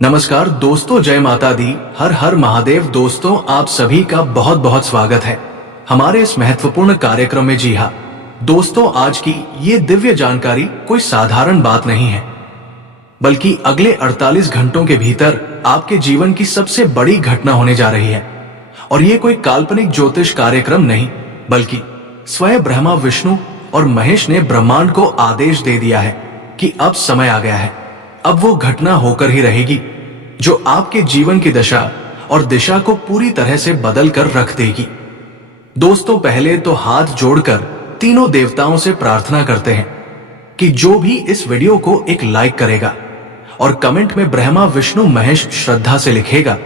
नमस्कार दोस्तों, जय माता दी, हर हर महादेव। दोस्तों, आप सभी का बहुत बहुत स्वागत है हमारे इस महत्वपूर्ण कार्यक्रम में। जी हाँ दोस्तों, आज की ये दिव्य जानकारी कोई साधारण बात नहीं है, बल्कि अगले 48 घंटों के भीतर आपके जीवन की सबसे बड़ी घटना होने जा रही है। और ये कोई काल्पनिक ज्योतिष कार्यक्रम नहीं, बल्कि स्वयं ब्रह्मा, विष्णु और महेश ने ब्रह्मांड को आदेश दे दिया है कि अब समय आ गया है। अब वो घटना होकर ही रहेगी जो आपके जीवन की दशा और दिशा को पूरी तरह से बदल कर रख देगी। दोस्तों, पहले तो हाथ जोड़कर तीनों देवताओं से प्रार्थना करते हैं कि जो भी इस वीडियो को एक लाइक करेगा और कमेंट में ब्रह्मा, विष्णु, महेश श्रद्धा से लिखेगा,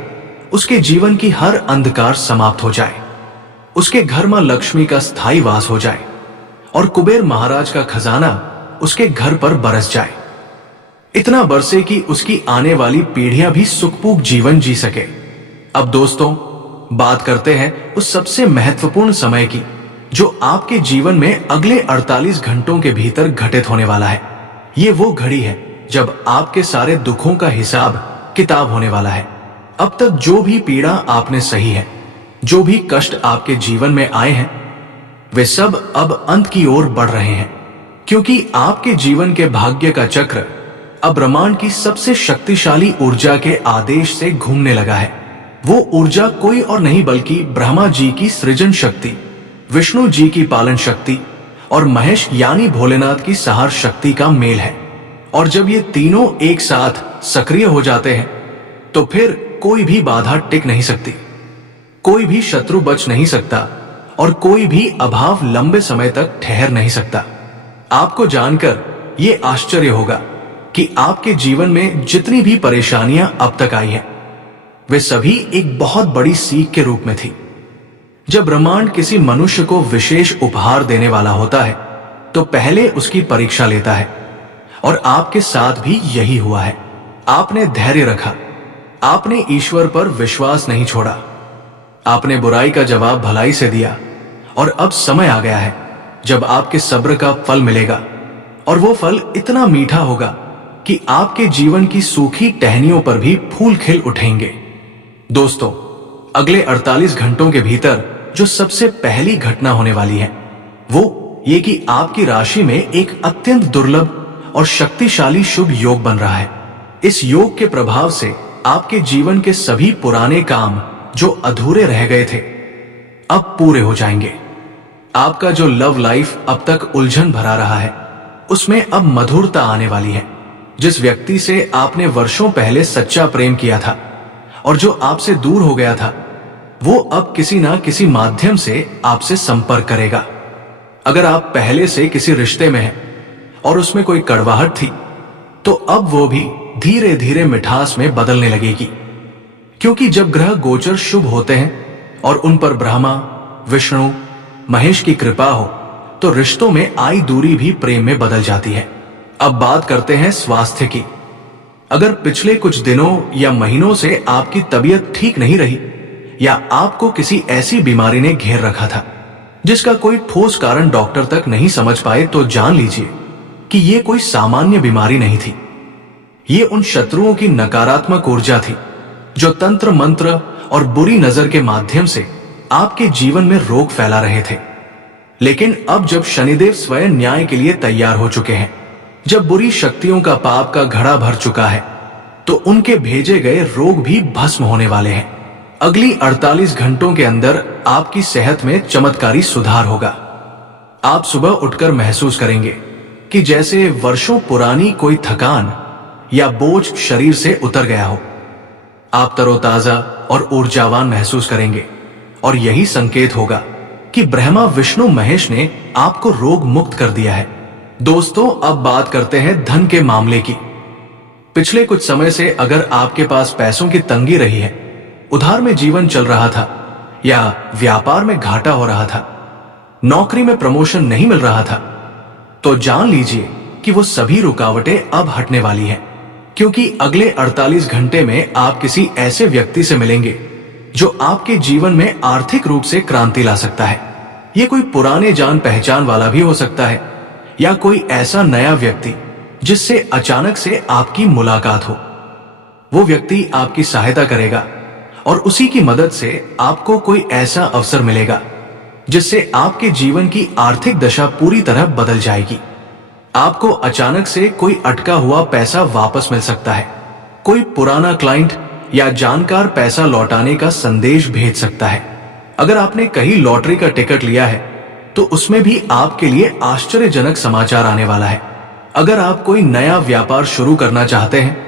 उसके जीवन की हर अंधकार समाप्त हो जाए, उसके घर मां लक्ष्मी का स्थायी वास हो जाए और कुबेर महाराज का खजाना उसके घर पर बरस जाए। इतना बरसे कि उसकी आने वाली पीढ़ियां भी सुखपूर्ण जीवन जी सके। अब दोस्तों, बात करते हैं उस सबसे महत्वपूर्ण समय की जो आपके जीवन में अगले 48 घंटों के भीतर घटित होने वाला है। ये वो घड़ी है जब आपके सारे दुखों का हिसाब किताब होने वाला है। अब तक जो भी पीड़ा आपने सही है, जो भी कष्ट आपके जीवन में आए हैं, वे सब अब अंत की ओर बढ़ रहे हैं, क्योंकि आपके जीवन के भाग्य का चक्र अब ब्रह्मांड की सबसे शक्तिशाली ऊर्जा के आदेश से घूमने लगा है। वो ऊर्जा कोई और नहीं बल्कि ब्रह्मा जी की सृजन शक्ति, विष्णु जी की पालन शक्ति और महेश यानी भोलेनाथ की संहार शक्ति का मेल है। और जब ये तीनों एक साथ सक्रिय हो जाते हैं तो फिर कोई भी बाधा टिक नहीं सकती, कोई भी शत्रु बच नहीं सकता और कोई भी अभाव लंबे समय तक ठहर नहीं सकता। आपको जानकर ये आश्चर्य होगा कि आपके जीवन में जितनी भी परेशानियां अब तक आई हैं, वे सभी एक बहुत बड़ी सीख के रूप में थी। जब ब्रह्मांड किसी मनुष्य को विशेष उपहार देने वाला होता है तो पहले उसकी परीक्षा लेता है, और आपके साथ भी यही हुआ है। आपने धैर्य रखा, आपने ईश्वर पर विश्वास नहीं छोड़ा, आपने बुराई का जवाब भलाई से दिया, और अब समय आ गया है जब आपके सब्र का फल मिलेगा। और वो फल इतना मीठा होगा कि आपके जीवन की सूखी टहनियों पर भी फूल खिल उठेंगे। दोस्तों, अगले 48 घंटों के भीतर जो सबसे पहली घटना होने वाली है वो ये कि आपकी राशि में एक अत्यंत दुर्लभ और शक्तिशाली शुभ योग बन रहा है। इस योग के प्रभाव से आपके जीवन के सभी पुराने काम जो अधूरे रह गए थे अब पूरे हो जाएंगे। आपका जो लव लाइफ अब तक उलझन भरा रहा है, उसमें अब मधुरता आने वाली है। जिस व्यक्ति से आपने वर्षों पहले सच्चा प्रेम किया था और जो आपसे दूर हो गया था, वो अब किसी ना किसी माध्यम से आपसे संपर्क करेगा। अगर आप पहले से किसी रिश्ते में हैं और उसमें कोई कड़वाहट थी, तो अब वो भी धीरे धीरे मिठास में बदलने लगेगी। क्योंकि जब ग्रह गोचर शुभ होते हैं और उन पर ब्रह्मा, विष्णु, महेश की कृपा हो, तो रिश्तों में आई दूरी भी प्रेम में बदल जाती है। अब बात करते हैं स्वास्थ्य की। अगर पिछले कुछ दिनों या महीनों से आपकी तबीयत ठीक नहीं रही, या आपको किसी ऐसी बीमारी ने घेर रखा था जिसका कोई ठोस कारण डॉक्टर तक नहीं समझ पाए, तो जान लीजिए कि ये कोई सामान्य बीमारी नहीं थी। ये उन शत्रुओं की नकारात्मक ऊर्जा थी जो तंत्र मंत्र और बुरी नजर के माध्यम से आपके जीवन में रोग फैला रहे थे। लेकिन अब जब शनिदेव स्वयं न्याय के लिए तैयार हो चुके हैं, जब बुरी शक्तियों का पाप का घड़ा भर चुका है, तो उनके भेजे गए रोग भी भस्म होने वाले हैं। अगली 48 घंटों के अंदर आपकी सेहत में चमत्कारी सुधार होगा। आप सुबह उठकर महसूस करेंगे कि जैसे वर्षों पुरानी कोई थकान या बोझ शरीर से उतर गया हो। आप तरोताजा और ऊर्जावान महसूस करेंगे, और यही संकेत होगा कि ब्रह्मा, विष्णु, महेश ने आपको रोग मुक्त कर दिया है। दोस्तों, अब बात करते हैं धन के मामले की। पिछले कुछ समय से अगर आपके पास पैसों की तंगी रही है, उधार में जीवन चल रहा था, या व्यापार में घाटा हो रहा था, नौकरी में प्रमोशन नहीं मिल रहा था, तो जान लीजिए कि वो सभी रुकावटें अब हटने वाली हैं। क्योंकि अगले 48 घंटे में आप किसी ऐसे व्यक्ति से मिलेंगे जो आपके जीवन में आर्थिक रूप से क्रांति ला सकता है। ये कोई पुराने जान पहचान वाला भी हो सकता है, या कोई ऐसा नया व्यक्ति जिससे अचानक से आपकी मुलाकात हो। वो व्यक्ति आपकी सहायता करेगा और उसी की मदद से आपको कोई ऐसा अवसर मिलेगा जिससे आपके जीवन की आर्थिक दशा पूरी तरह बदल जाएगी। आपको अचानक से कोई अटका हुआ पैसा वापस मिल सकता है। कोई पुराना क्लाइंट या जानकार पैसा लौटाने का संदेश भेज सकता है। अगर आपने कहीं लॉटरी का टिकट लिया है तो उसमें भी आपके लिए आश्चर्यजनक समाचार आने वाला है। अगर आप कोई नया व्यापार शुरू करना चाहते हैं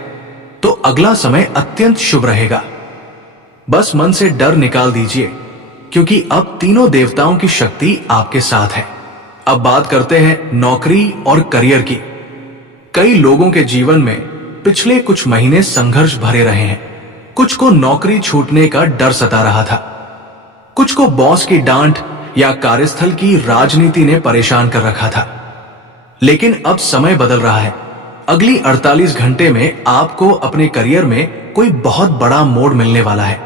तो अगला समय अत्यंत शुभ रहेगा। बस मन से डर निकाल दीजिए, क्योंकि अब तीनों देवताओं की शक्ति आपके साथ है। अब बात करते हैं नौकरी और करियर की। कई लोगों के जीवन में पिछले कुछ महीने संघर्ष भरे रहे हैं। कुछ को नौकरी छूटने का डर सता रहा था, कुछ को बॉस की डांट या कार्यस्थल की राजनीति ने परेशान कर रखा था। लेकिन अब समय बदल रहा है। अगली 48 घंटे में आपको अपने करियर में कोई बहुत बड़ा मोड़ मिलने वाला है।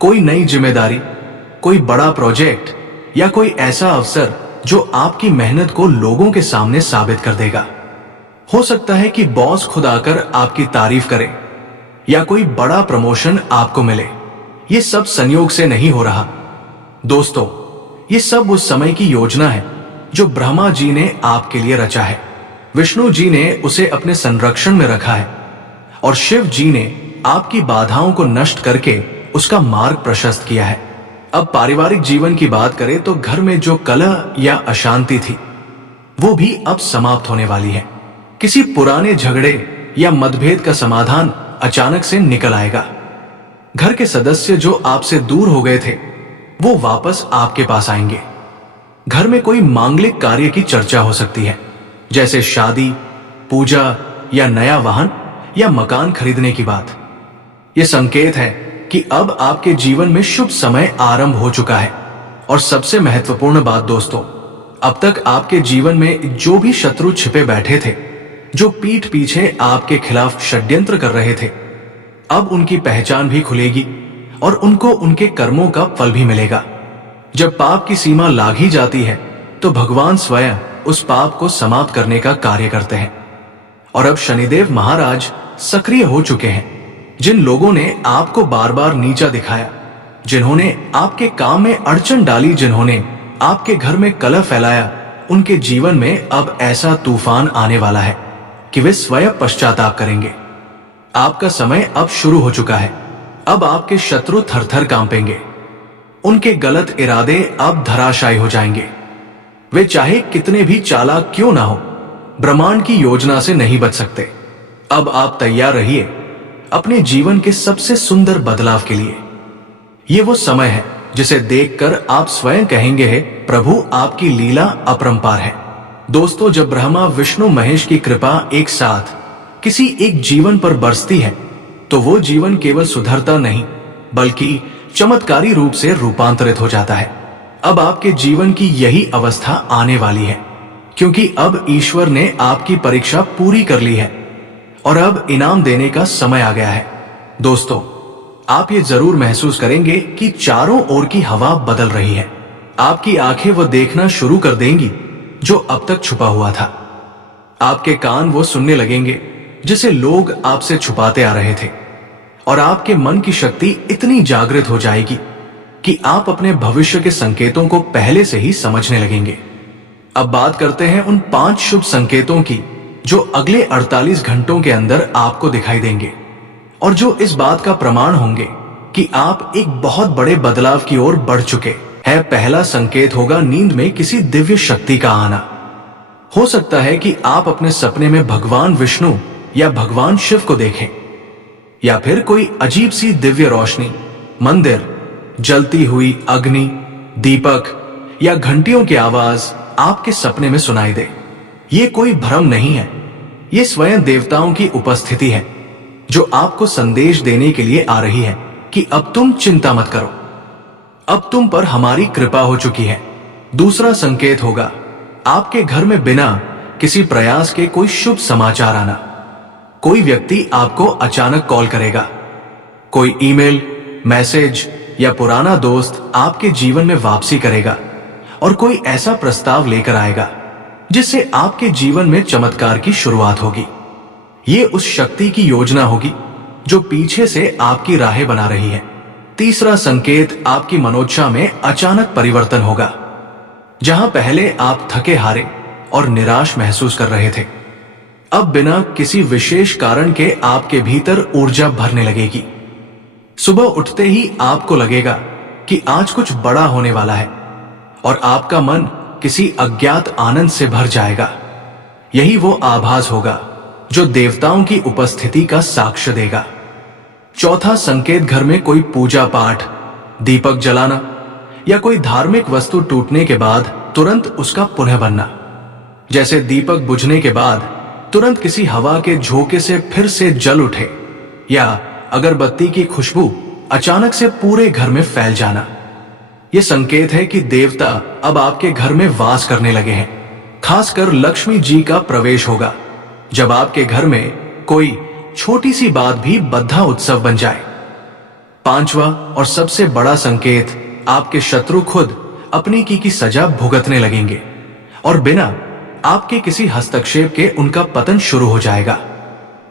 कोई नई जिम्मेदारी, कोई बड़ा प्रोजेक्ट या कोई ऐसा अवसर जो आपकी मेहनत को लोगों के सामने साबित कर देगा। हो सकता है कि बॉस खुद आकर आपकी तारीफ करे या कोई बड़ा प्रमोशन आपको मिले। ये सब संयोग से नहीं हो रहा दोस्तों, ये सब उस समय की योजना है जो ब्रह्मा जी ने आपके लिए रचा है। विष्णु जी ने उसे अपने संरक्षण में रखा है और शिव जी ने आपकी बाधाओं को नष्ट करके उसका मार्ग प्रशस्त किया है। अब पारिवारिक जीवन की बात करें तो घर में जो कलह या अशांति थी वो भी अब समाप्त होने वाली है। किसी पुराने झगड़े या मतभेद का समाधान अचानक से निकल आएगा। घर के सदस्य जो आपसे दूर हो गए थे वो वापस आपके पास आएंगे। घर में कोई मांगलिक कार्य की चर्चा हो सकती है, जैसे शादी, पूजा या नया वाहन या मकान खरीदने की बात। यह संकेत है कि अब आपके जीवन में शुभ समय आरंभ हो चुका है। और सबसे महत्वपूर्ण बात दोस्तों, अब तक आपके जीवन में जो भी शत्रु छिपे बैठे थे, जो पीठ पीछे आपके खिलाफ षड्यंत्र कर रहे थे, अब उनकी पहचान भी खुलेगी और उनको उनके कर्मों का फल भी मिलेगा। जब पाप की सीमा लांघी जाती है तो भगवान स्वयं उस पाप को समाप्त करने का कार्य करते हैं। और अब शनिदेव महाराज सक्रिय हो चुके हैं। जिन लोगों ने आपको बार बार नीचा दिखाया, जिन्होंने आपके काम में अड़चन डाली, जिन्होंने आपके घर में कलह फैलाया, उनके जीवन में अब ऐसा तूफान आने वाला है कि वे स्वयं पश्चाताप करेंगे। आपका समय अब शुरू हो चुका है। अब आपके शत्रु थरथर कांपेंगे। उनके गलत इरादे अब धराशायी हो जाएंगे। वे चाहे कितने भी चालाक क्यों ना हो, ब्रह्मांड की योजना से नहीं बच सकते। अब आप तैयार रहिए अपने जीवन के सबसे सुंदर बदलाव के लिए। ये वो समय है जिसे देखकर आप स्वयं कहेंगे, हे प्रभु, आपकी लीला अपरंपार है। दोस्तों, जब ब्रह्मा विष्णु महेश की कृपा एक साथ किसी एक जीवन पर बरसती है तो वो जीवन केवल सुधरता नहीं बल्कि चमत्कारी रूप से रूपांतरित हो जाता है। अब आपके जीवन की यही अवस्था आने वाली है, क्योंकि अब ईश्वर ने आपकी परीक्षा पूरी कर ली है और अब इनाम देने का समय आ गया है। दोस्तों, आप ये जरूर महसूस करेंगे कि चारों ओर की हवा बदल रही है। आपकी आंखें वो देखना शुरू कर देंगी जो अब तक छुपा हुआ था। आपके कान वो सुनने लगेंगे जिसे लोग आपसे छुपाते आ रहे थे। और आपके मन की शक्ति इतनी जागृत हो जाएगी कि आप अपने भविष्य के संकेतों को पहले से ही समझने लगेंगे। अब बात करते हैं उन 5 शुभ संकेतों की जो अगले 48 घंटों के अंदर आपको दिखाई देंगे और जो इस बात का प्रमाण होंगे कि आप एक बहुत बड़े बदलाव की ओर बढ़ चुके हैं। पहला संकेत होगा नींद में किसी दिव्य शक्ति का आना। हो सकता है कि आप अपने सपने में भगवान विष्णु या भगवान शिव को देखें, या फिर कोई अजीब सी दिव्य रोशनी, मंदिर, जलती हुई अग्नि, दीपक या घंटियों की आवाज आपके सपने में सुनाई दे। ये कोई भ्रम नहीं है, ये स्वयं देवताओं की उपस्थिति है जो आपको संदेश देने के लिए आ रही है कि अब तुम चिंता मत करो, अब तुम पर हमारी कृपा हो चुकी है। दूसरा संकेत होगा आपके घर में बिना किसी प्रयास के कोई शुभ समाचार आना। कोई व्यक्ति आपको अचानक कॉल करेगा, कोई ईमेल, मैसेज या पुराना दोस्त आपके जीवन में वापसी करेगा और कोई ऐसा प्रस्ताव लेकर आएगा जिससे आपके जीवन में चमत्कार की शुरुआत होगी। ये उस शक्ति की योजना होगी जो पीछे से आपकी राहें बना रही है। तीसरा संकेत, आपकी मनोदशा में अचानक परिवर्तन होगा। जहां पहले आप थके हारे और निराश महसूस कर रहे थे, अब बिना किसी विशेष कारण के आपके भीतर ऊर्जा भरने लगेगी। सुबह उठते ही आपको लगेगा कि आज कुछ बड़ा होने वाला है और आपका मन किसी अज्ञात आनंद से भर जाएगा। यही वो आभास होगा जो देवताओं की उपस्थिति का साक्ष्य देगा। चौथा संकेत, घर में कोई पूजा पाठ, दीपक जलाना या कोई धार्मिक वस्तु टूटने के बाद तुरंत उसका पुनः बनना। जैसे दीपक बुझने के बाद तुरंत किसी हवा के झोंके से फिर से जल उठे, या अगरबत्ती की खुशबू अचानक से पूरे घर में फैल जाना। यह संकेत है कि देवता अब आपके घर में वास करने लगे हैं। खासकर लक्ष्मी जी का प्रवेश होगा जब आपके घर में कोई छोटी सी बात भी बद्धा उत्सव बन जाए। पांचवा और सबसे बड़ा संकेत, आपके शत्रु खुद अपनी की सजा भुगतने लगेंगे और बिना आपके किसी हस्तक्षेप के उनका पतन शुरू हो जाएगा।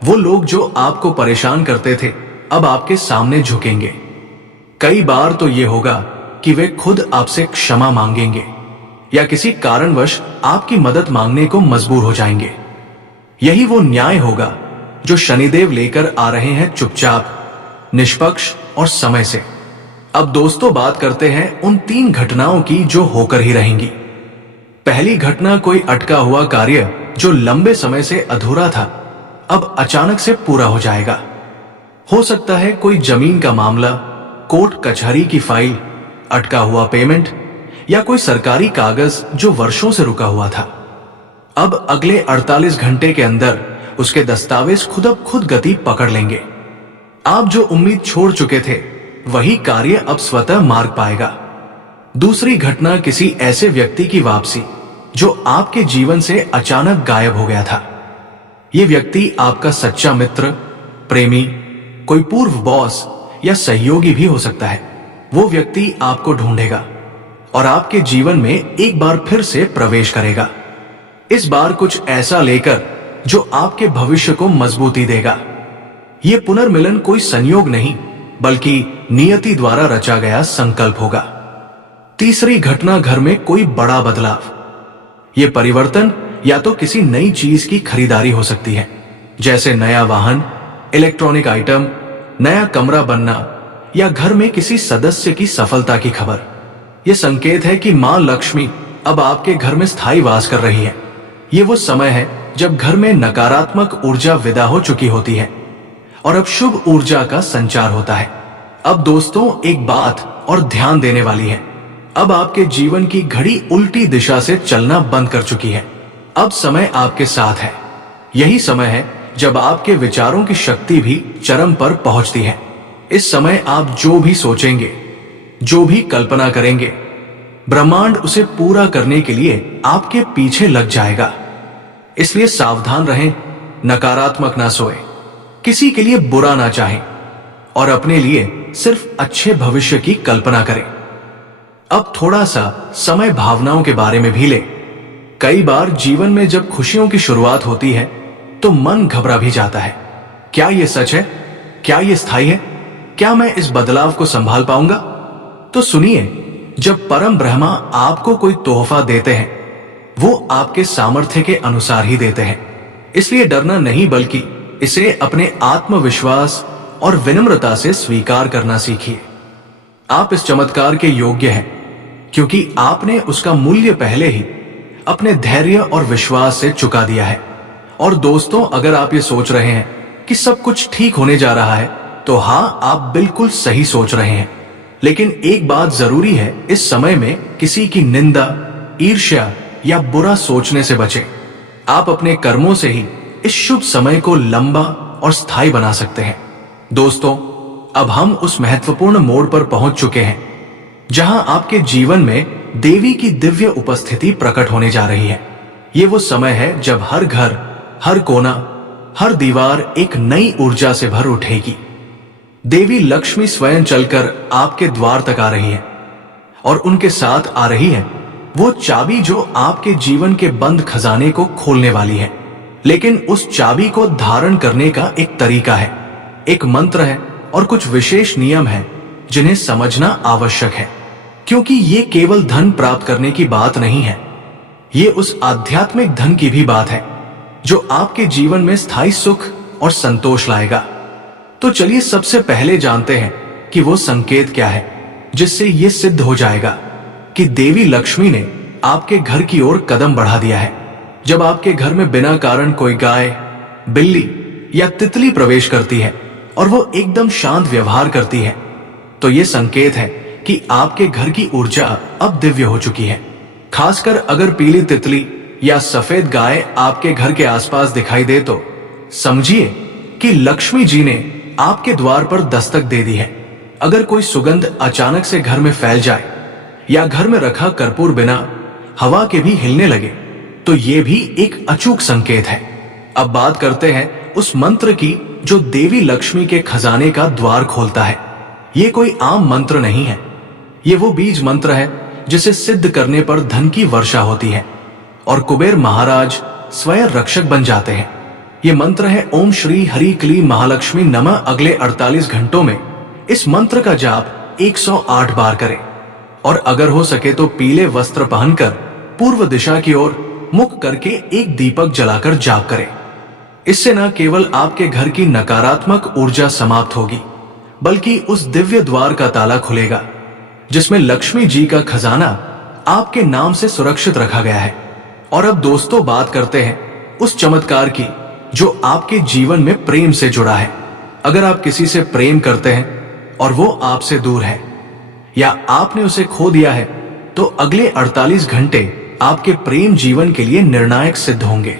वो लोग जो आपको परेशान करते थे अब आपके सामने झुकेंगे। कई बार तो ये होगा कि वे खुद आपसे क्षमा मांगेंगे या किसी कारणवश आपकी मदद मांगने को मजबूर हो जाएंगे। यही वो न्याय होगा जो शनिदेव लेकर आ रहे हैं, चुपचाप, निष्पक्ष और समय से। अब दोस्तों बात करते हैं उन 3 घटनाओं की जो होकर ही रहेंगी। पहली घटना, कोई अटका हुआ कार्य जो लंबे समय से अधूरा था अब अचानक से पूरा हो जाएगा। हो सकता है कोई जमीन का मामला, कोर्ट कचहरी की फाइल, अटका हुआ पेमेंट या कोई सरकारी कागज जो वर्षों से रुका हुआ था। अब अगले 48 घंटे के अंदर उसके दस्तावेज खुद अब खुद गति पकड़ लेंगे। आप जो उम्मीद छोड़ चुके थे वही कार्य अब स्वतः मार्ग पाएगा। दूसरी घटना, किसी ऐसे व्यक्ति की वापसी जो आपके जीवन से अचानक गायब हो गया था। यह व्यक्ति आपका सच्चा मित्र, प्रेमी, कोई पूर्व बॉस या सहयोगी भी हो सकता है। वो व्यक्ति आपको ढूंढेगा और आपके जीवन में एक बार फिर से प्रवेश करेगा, इस बार कुछ ऐसा लेकर जो आपके भविष्य को मजबूती देगा। यह पुनर्मिलन कोई संयोग नहीं बल्कि नियति द्वारा रचा गया संकल्प होगा। तीसरी घटना, घर में कोई बड़ा बदलाव। यह परिवर्तन या तो किसी नई चीज की खरीदारी हो सकती है, जैसे नया वाहन, इलेक्ट्रॉनिक आइटम, नया कमरा बनना या घर में किसी सदस्य की सफलता की खबर। यह संकेत है कि मां लक्ष्मी अब आपके घर में स्थायी वास कर रही है। यह वो समय है जब घर में नकारात्मक ऊर्जा विदा हो चुकी होती है और अब शुभ ऊर्जा का संचार होता है। अब दोस्तों एक बात और ध्यान देने वाली है, अब आपके जीवन की घड़ी उल्टी दिशा से चलना बंद कर चुकी है। अब समय आपके साथ है। यही समय है जब आपके विचारों की शक्ति भी चरम पर पहुंचती है। इस समय आप जो भी सोचेंगे, जो भी कल्पना करेंगे, ब्रह्मांड उसे पूरा करने के लिए आपके पीछे लग जाएगा। इसलिए सावधान रहें, नकारात्मक ना सोए, किसी के लिए बुरा ना चाहें और अपने लिए सिर्फ अच्छे भविष्य की कल्पना करें। अब थोड़ा सा समय भावनाओं के बारे में भी ले। कई बार जीवन में जब खुशियों की शुरुआत होती है तो मन घबरा भी जाता है। क्या यह सच है? क्या यह स्थायी है? क्या मैं इस बदलाव को संभाल पाऊंगा? तो सुनिए, जब परम ब्रह्मा आपको कोई तोहफा देते हैं वो आपके सामर्थ्य के अनुसार ही देते हैं। इसलिए डरना नहीं बल्कि इसे अपने आत्मविश्वास और विनम्रता से स्वीकार करना सीखिए। आप इस चमत्कार के योग्य हैं क्योंकि आपने उसका मूल्य पहले ही अपने धैर्य और विश्वास से चुका दिया है। और दोस्तों, अगर आप ये सोच रहे हैं कि सब कुछ ठीक होने जा रहा है तो हाँ, आप बिल्कुल सही सोच रहे हैं। लेकिन एक बात जरूरी है, इस समय में किसी की निंदा, ईर्ष्या या बुरा सोचने से बचें। आप अपने कर्मों से ही इस शुभ समय को लंबा और स्थायी बना सकते हैं। दोस्तों, अब हम उस महत्वपूर्ण मोड़ पर पहुंच चुके हैं जहां आपके जीवन में देवी की दिव्य उपस्थिति प्रकट होने जा रही है। ये वो समय है जब हर घर, हर कोना, हर दीवार एक नई ऊर्जा से भर उठेगी। देवी लक्ष्मी स्वयं चलकर आपके द्वार तक आ रही है और उनके साथ आ रही है वो चाबी जो आपके जीवन के बंद खजाने को खोलने वाली है। लेकिन उस चाबी को धारण करने का एक तरीका है, एक मंत्र है और कुछ विशेष नियम हैं जिन्हें समझना आवश्यक है, क्योंकि ये केवल धन प्राप्त करने की बात नहीं है, ये उस आध्यात्मिक धन की भी बात है जो आपके जीवन में स्थायी सुख और संतोष लाएगा। तो चलिए सबसे पहले जानते हैं कि वो संकेत क्या है जिससे ये सिद्ध हो जाएगा कि देवी लक्ष्मी ने आपके घर की ओर कदम बढ़ा दिया है। जब आपके घर में बिना कारण कोई गाय, बिल्ली या तितली प्रवेश करती है और वो एकदम शांत व्यवहार करती है, तो ये संकेत है कि आपके घर की ऊर्जा अब दिव्य हो चुकी है। खासकर अगर पीली तितली या सफेद गाय आपके घर के आसपास दिखाई दे तो समझिए कि लक्ष्मी जी ने आपके द्वार पर दस्तक दे दी है। अगर कोई सुगंध अचानक से घर में फैल जाए या घर में रखा कर्पूर बिना हवा के भी हिलने लगे, तो ये भी एक अचूक संकेत है। अब बात करते हैं उस मंत्र की जो देवी लक्ष्मी के खजाने का द्वार खोलता है। ये कोई आम मंत्र नहीं है, ये वो बीज मंत्र है जिसे सिद्ध करने पर धन की वर्षा होती है और कुबेर महाराज स्वयं रक्षक बन जाते हैं। ये मंत्र है ओम श्री हरि क्लीं महालक्ष्मी नमः। अगले 48 घंटों में इस मंत्र का जाप 108 बार करें और अगर हो सके तो पीले वस्त्र पहनकर पूर्व दिशा की ओर मुख करके एक दीपक जलाकर जाप करें। इससे न केवल आपके घर की नकारात्मक ऊर्जा समाप्त होगी, बल्कि उस दिव्य द्वार का ताला खुलेगा जिसमें लक्ष्मी जी का खजाना आपके नाम से सुरक्षित रखा गया है। और अब दोस्तों बात करते हैं उस चमत्कार की जो आपके जीवन में प्रेम से जुड़ा है। अगर आप किसी से प्रेम करते हैं और वो आपसे दूर है या आपने उसे खो दिया है, तो अगले 48 घंटे आपके प्रेम जीवन के लिए निर्णायक सिद्ध होंगे,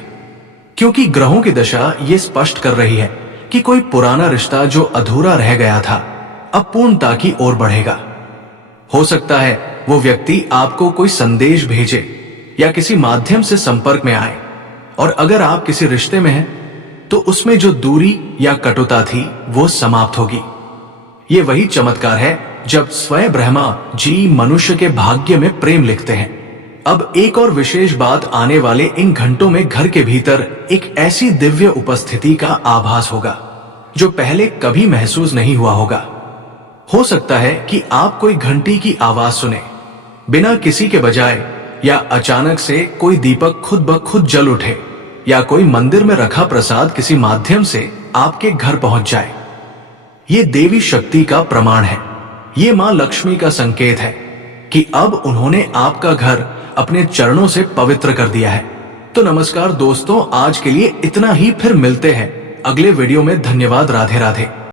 क्योंकि ग्रहों की दशा ये स्पष्ट कर रही है कि कोई पुराना रिश्ता जो अधूरा रह गया था अब पूर्णता की ओर बढ़ेगा। हो सकता है वो व्यक्ति आपको कोई संदेश भेजे या किसी माध्यम से संपर्क में आए, और अगर आप किसी रिश्ते में हैं तो उसमें जो दूरी या कटुता थी वो समाप्त होगी। ये वही चमत्कार है जब स्वयं ब्रह्मा जी मनुष्य के भाग्य में प्रेम लिखते हैं। अब एक और विशेष बात, आने वाले इन घंटों में घर के भीतर एक ऐसी दिव्य उपस्थिति का आभास होगा जो पहले कभी महसूस नहीं हुआ होगा। हो सकता है कि आप कोई घंटी की आवाज सुने बिना किसी के बजाय, या अचानक से कोई दीपक खुद ब खुद जल उठे, या कोई मंदिर में रखा प्रसाद किसी माध्यम से आपके घर पहुंच जाए। ये देवी शक्ति का प्रमाण है, ये मां लक्ष्मी का संकेत है कि अब उन्होंने आपका घर अपने चरणों से पवित्र कर दिया है। तो नमस्कार दोस्तों, आज के लिए इतना ही, फिर मिलते हैं अगले वीडियो में। धन्यवाद। राधे राधे।